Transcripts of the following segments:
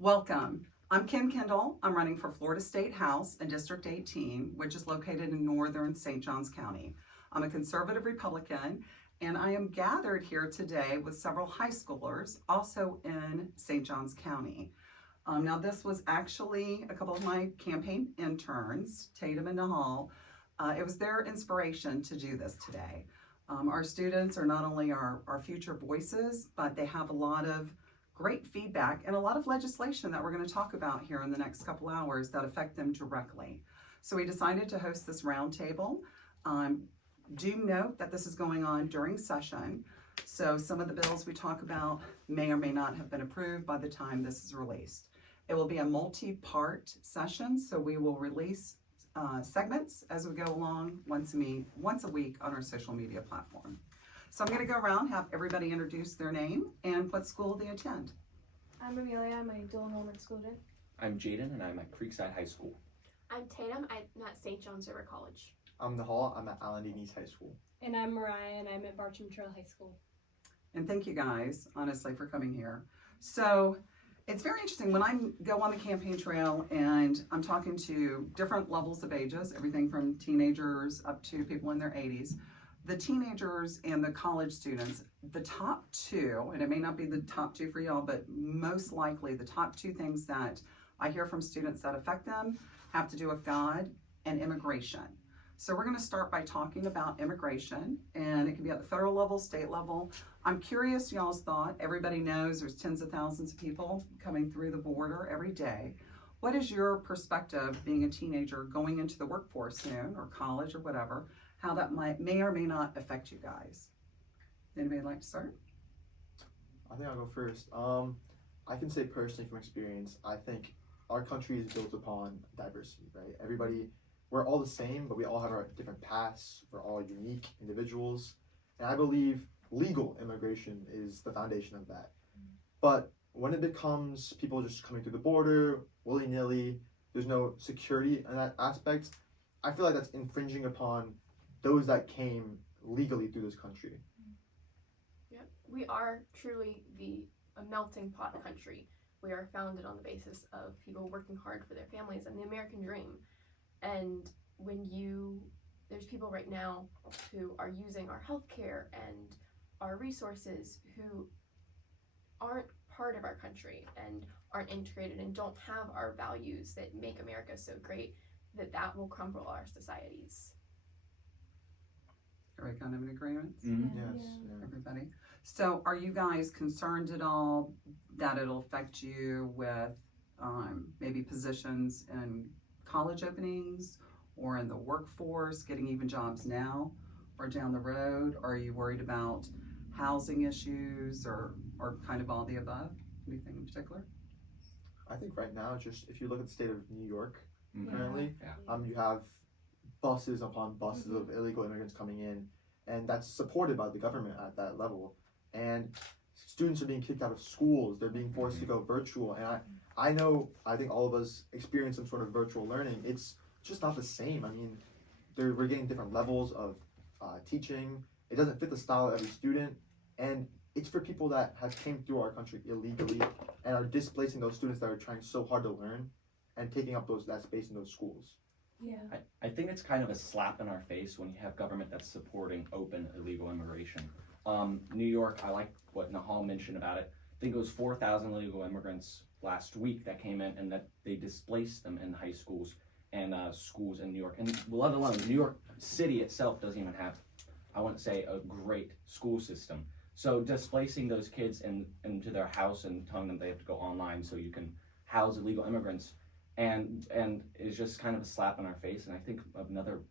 Welcome. I'm Kendall. I'm running for Florida State House in District 18, which is located in northern St. Johns County. I'm a conservative Republican, and I am gathered here today with several high schoolers, also in St. Johns County. Now, this was actually a couple of my campaign interns, Tatum and Nahal. It was their inspiration to do this today. Our students are not only our future voices, but they have a lot of great feedback and a lot of legislation that we're going to talk about here in the next couple hours that affect them directly. So we decided to host this roundtable. Do note that this is going on during session, so some of the bills we talk about may or may not have been approved by the time this is released. It will be a multi-part session, so we will release segments as we go along once a week on our social media platform. So I'm going to go around, have everybody introduce their name and what school they attend. I'm Amelia, I'm a dual enrollment student. I'm Jaden, and I'm at Creekside High School. I'm Tatum, I'm at St. John's River College. I'm Nahal, I'm at Allen East High School. And I'm Mariah, and I'm at Bartram Trail High School. And thank you guys, honestly, for coming here. So it's very interesting when I go on the campaign trail and I'm talking to different levels of ages, everything from teenagers up to people in their 80s. The teenagers and the college students, the top two, and it may not be the top two for y'all, but most likely the top two things that I hear from students that affect them have to do with God and immigration. So we're going to start by talking about immigration, and it can be at the federal level, state level. I'm curious y'all's thought. Everybody knows there's tens of thousands of people coming through the border every day. What is your perspective being a teenager going into the workforce soon, or college or whatever, how that may or may not affect you guys? Anybody like to start? I think I'll go first. I can say personally from experience, I think our country is built upon diversity, right? We're all the same, but we all have our different paths. We're all unique individuals. And I believe legal immigration is the foundation of that. But when it becomes people just coming through the border, willy-nilly, there's no security in that aspect, I feel like that's infringing upon those that came legally through this country. Yep. We are truly a melting pot country. We are founded on the basis of people working hard for their families and the American dream. And there's people right now who are using our healthcare and our resources who aren't part of our country and aren't integrated and don't have our values that make America so great, that will crumble our societies. Are we kind of in agreement? Mm-hmm. Yes. Yeah. Yeah. Everybody? So are you guys concerned at all that it'll affect you with maybe positions in college openings or in the workforce, getting even jobs now or down the road? Are you worried about housing issues or kind of all the above? Anything in particular? I think right now, just if you look at the state of New York Mhm. currently, Yeah. you have buses upon buses of illegal immigrants coming in, and that's supported by the government at that level. And students are being kicked out of schools, they're being forced to go virtual, and I think all of us experience some sort of virtual learning. It's just not the same. I mean, we're getting different levels of teaching. It doesn't fit the style of every student, and it's for people that have came through our country illegally and are displacing those students that are trying so hard to learn and taking up that space in those schools. Yeah. I think it's kind of a slap in our face when you have government that's supporting open illegal immigration. New York, I like what Nahal mentioned about it. I think it was 4,000 illegal immigrants last week that came in, and that they displaced them in high schools and schools in New York. And let alone, New York City itself doesn't even have, I wouldn't say, a great school system. So displacing those kids into their house and telling them they have to go online so you can house illegal immigrants and it's just kind of a slap in our face. And I think another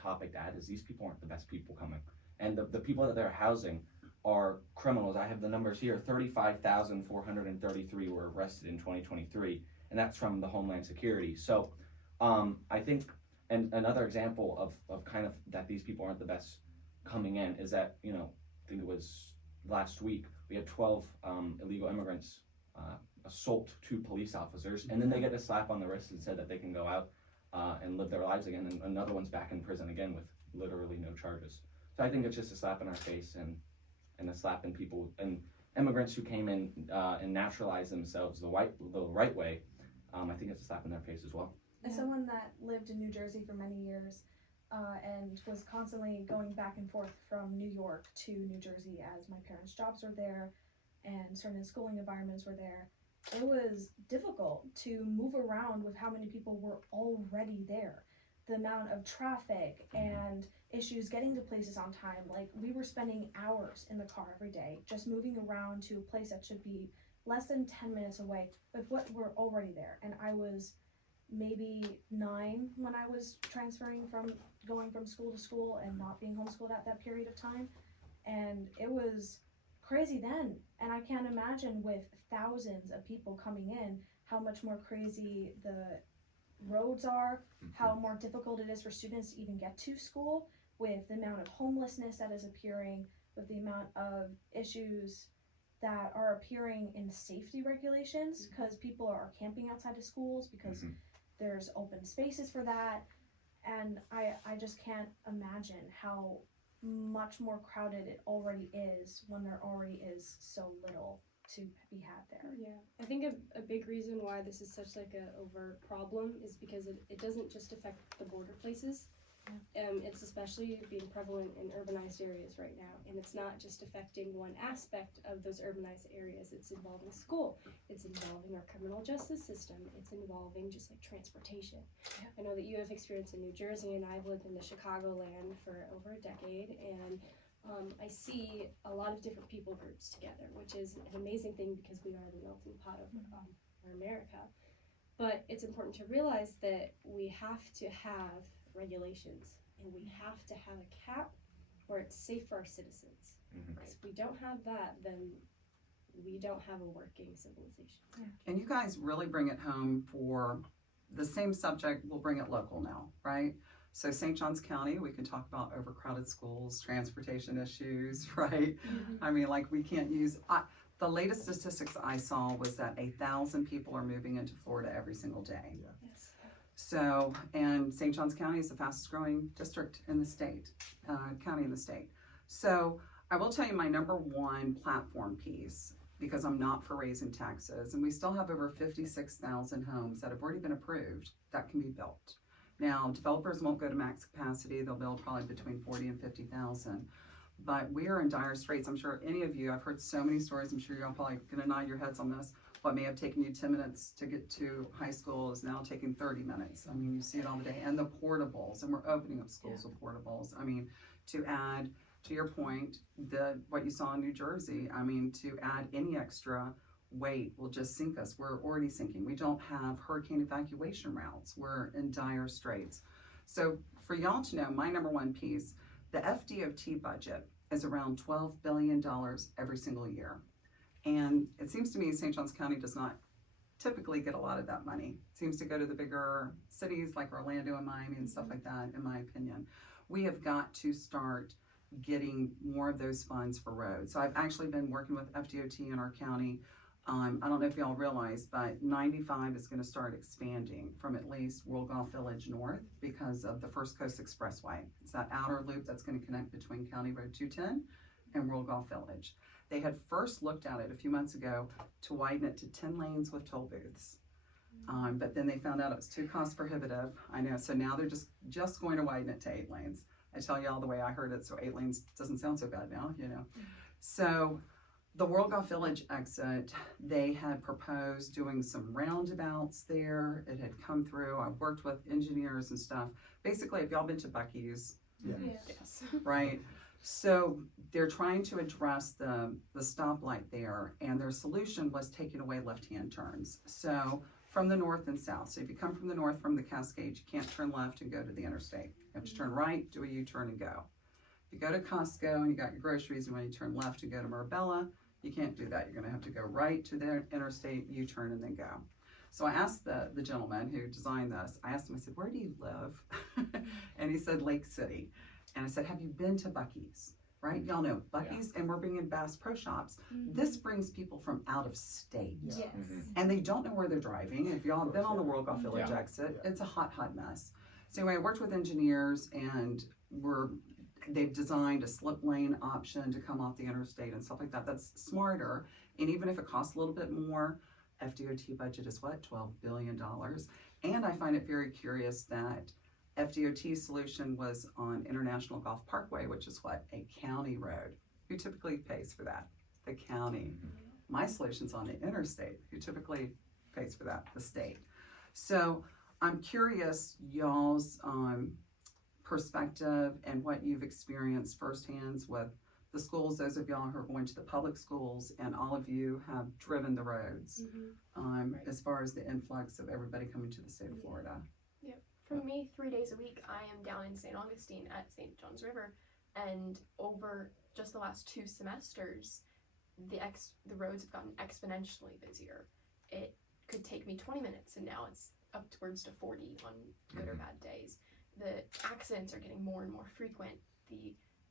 topic to add is these people aren't the best people coming. And the people that they're housing are criminals. I have the numbers here. 35,433 were arrested in 2023, and that's from the Homeland Security. So I think, and another example of kind of that these people aren't the best coming in is that, I think it was last week, we had 12 illegal immigrants assault 2 police officers, and then they get a slap on the wrist and said that they can go out and live their lives again, and another one's back in prison again with literally no charges. So I think it's just a slap in our face and a slap in people, and immigrants who came in and naturalized themselves the right way, I think it's a slap in their face as well. As someone that lived in New Jersey for many years and was constantly going back and forth from New York to New Jersey as my parents' jobs were there and certain schooling environments were there, it was difficult to move around with how many people were already there. The amount of traffic and issues getting to places on time, like we were spending hours in the car every day just moving around to a place that should be less than 10 minutes away with what were already there. And I was maybe 9 when I was transferring from going from school to school and not being homeschooled at that period of time, and it was crazy then. And I can't imagine with thousands of people coming in how much more crazy the roads are, how more difficult it is for students to even get to school, with the amount of homelessness that is appearing, with the amount of issues that are appearing in safety regulations because people are camping outside of schools because there's open spaces for that. And I just can't imagine how much more crowded it already is when there already is so little to be had there. Yeah, I think a big reason why this is such like a overt problem is because it doesn't just affect the border places. It's especially being prevalent in urbanized areas right now, and it's not just affecting one aspect of those urbanized areas. It's involving school, it's involving our criminal justice system, it's involving just like transportation. I know that you have experience in New Jersey, and I've lived in the Chicagoland for over a decade, and I see a lot of different people groups together, which is an amazing thing because we are the melting pot of America. But it's important to realize that we have to have regulations, and we have to have a cap where it's safe for our citizens. If we don't have that, then we don't have a working civilization. And you guys really bring it home for the same subject. We'll bring it local now, right? So St. Johns County, we can talk about overcrowded schools, transportation issues, right? I mean, like we can't use, the latest statistics I saw was that 1,000 people are moving into Florida every single day. Yeah. Yes. So, and St. Johns County is the fastest growing district in the state, county in the state. So I will tell you my number one platform piece, because I'm not for raising taxes, and we still have over 56,000 homes that have already been approved that can be built. Now, developers won't go to max capacity. They'll build probably between 40 and 50,000. But we are in dire straits. I'm sure any of you, I've heard so many stories, I'm sure you're all probably gonna nod your heads on this. What may have taken you 10 minutes to get to high school is now taking 30 minutes. I mean, you see it all the day. And the portables, and we're opening up schools with portables. I mean, to add, to your point, what you saw in New Jersey, I mean, to add any extra weight will just sink us. We're already sinking. We don't have hurricane evacuation routes. We're in dire straits. So for y'all to know, my number one piece, the FDOT budget is around $12 billion every single year. And it seems to me St. Johns County does not typically get a lot of that money. It seems to go to the bigger cities like Orlando and Miami and stuff like that, in my opinion. We have got to start getting more of those funds for roads. So I've actually been working with FDOT in our county. I don't know if y'all realize, but 95 is going to start expanding from at least World Golf Village north because of the First Coast Expressway. It's that outer loop that's going to connect between County Road 210 and World Golf Village. They had first looked at it a few months ago to widen it to 10 lanes with toll booths. But then they found out it was too cost prohibitive. I know, so now they're just going to widen it to 8 lanes. I tell y'all the way I heard it, so 8 lanes doesn't sound so bad now, you know. So the World Golf Village exit, they had proposed doing some roundabouts there. It had come through. I worked with engineers and stuff. Basically, if y'all been to Buc-ee's, Yes. right? So they're trying to address the stoplight there, and their solution was taking away left-hand turns. So from the north and south. So if you come from the north from the Cascades, you can't turn left and go to the interstate. You have to turn right, do a U-turn and go. If you go to Costco and you got your groceries, and when you turn left and go to Marbella, you can't do that. You're gonna have to go right to the interstate, U-turn, and then go. So I asked the gentleman who designed this, I asked him, I said, where do you live? And he said, Lake City. And I said, have you been to Buc-ee's? Right? Y'all know Buc-ee's, and we're bringing Bass Pro Shops. This brings people from out of state. Yes. And they don't know where they're driving. If y'all have been on the World Golf Village exit, it's a hot, hot mess. So anyway, I worked with engineers, and they've designed a slip lane option to come off the interstate and stuff like that. That's smarter. And even if it costs a little bit more, FDOT budget is what, $12 billion. And I find it very curious that FDOT's solution was on International Golf Parkway, which is what, a county road. Who typically pays for that? The county. My solution's on the interstate. Who typically pays for that? The state. So I'm curious y'all's perspective and what you've experienced firsthand with the schools, those of y'all who are going to the public schools, and all of you have driven the roads as far as the influx of everybody coming to the state of Florida. For me, 3 days a week, I am down in St. Augustine at St. John's River, and over just the last 2 semesters, the roads have gotten exponentially busier. It could take me 20 minutes, and now it's upwards to 40 on good or bad days. The accidents are getting more and more frequent.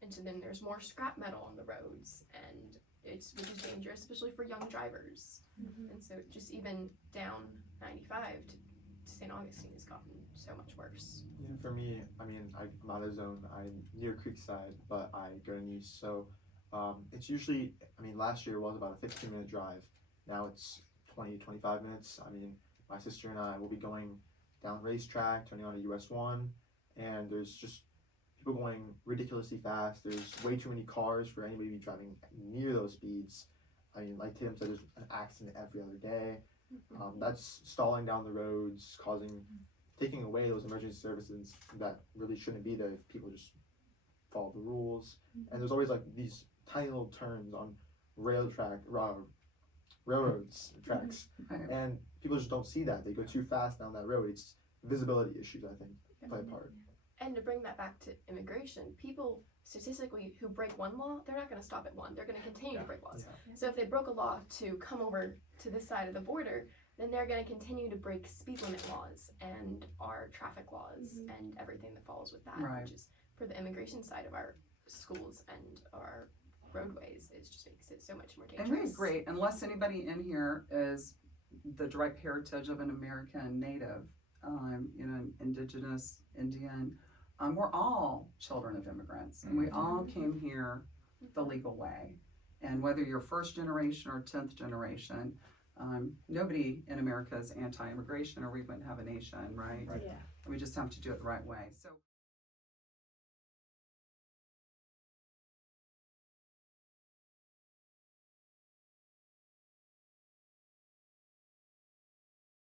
And so then there's more scrap metal on the roads, and which is dangerous, especially for young drivers. And so just even down 95 to St. Augustine has gotten so much worse. Yeah, for me, I mean, I'm out of zone. I'm near Creekside, but I go to Nice. So it's usually, I mean, last year was about a 15-minute drive. Now it's 20, 25 minutes. I mean, my sister and I will be going down racetrack, turning on a US 1, and there's just people going ridiculously fast. There's way too many cars for anybody to be driving near those speeds. I mean, like Tim said, there's an accident every other day. That's stalling down the roads, taking away those emergency services that really shouldn't be there if people just follow the rules. And there's always like these tiny little turns on railroads tracks, and people just don't see that. They go too fast down that road. It's visibility issues, I think, play a part. And to bring that back to immigration, people statistically who break one law, they're not going to stop at one. They're going to continue to break laws. So if they broke a law to come over to this side of the border, then they're going to continue to break speed limit laws and our traffic laws and everything that follows with that, which is for the immigration side of our schools and our roadways. It just makes it so much more dangerous. And we agree, unless anybody in here is the direct heritage of an American native, indigenous, Indian, we're all children of immigrants, and we all came here the legal way. And whether you're first generation or 10th generation, nobody in America is anti-immigration, or we wouldn't have a nation, right? Yeah. We just have to do it the right way. So.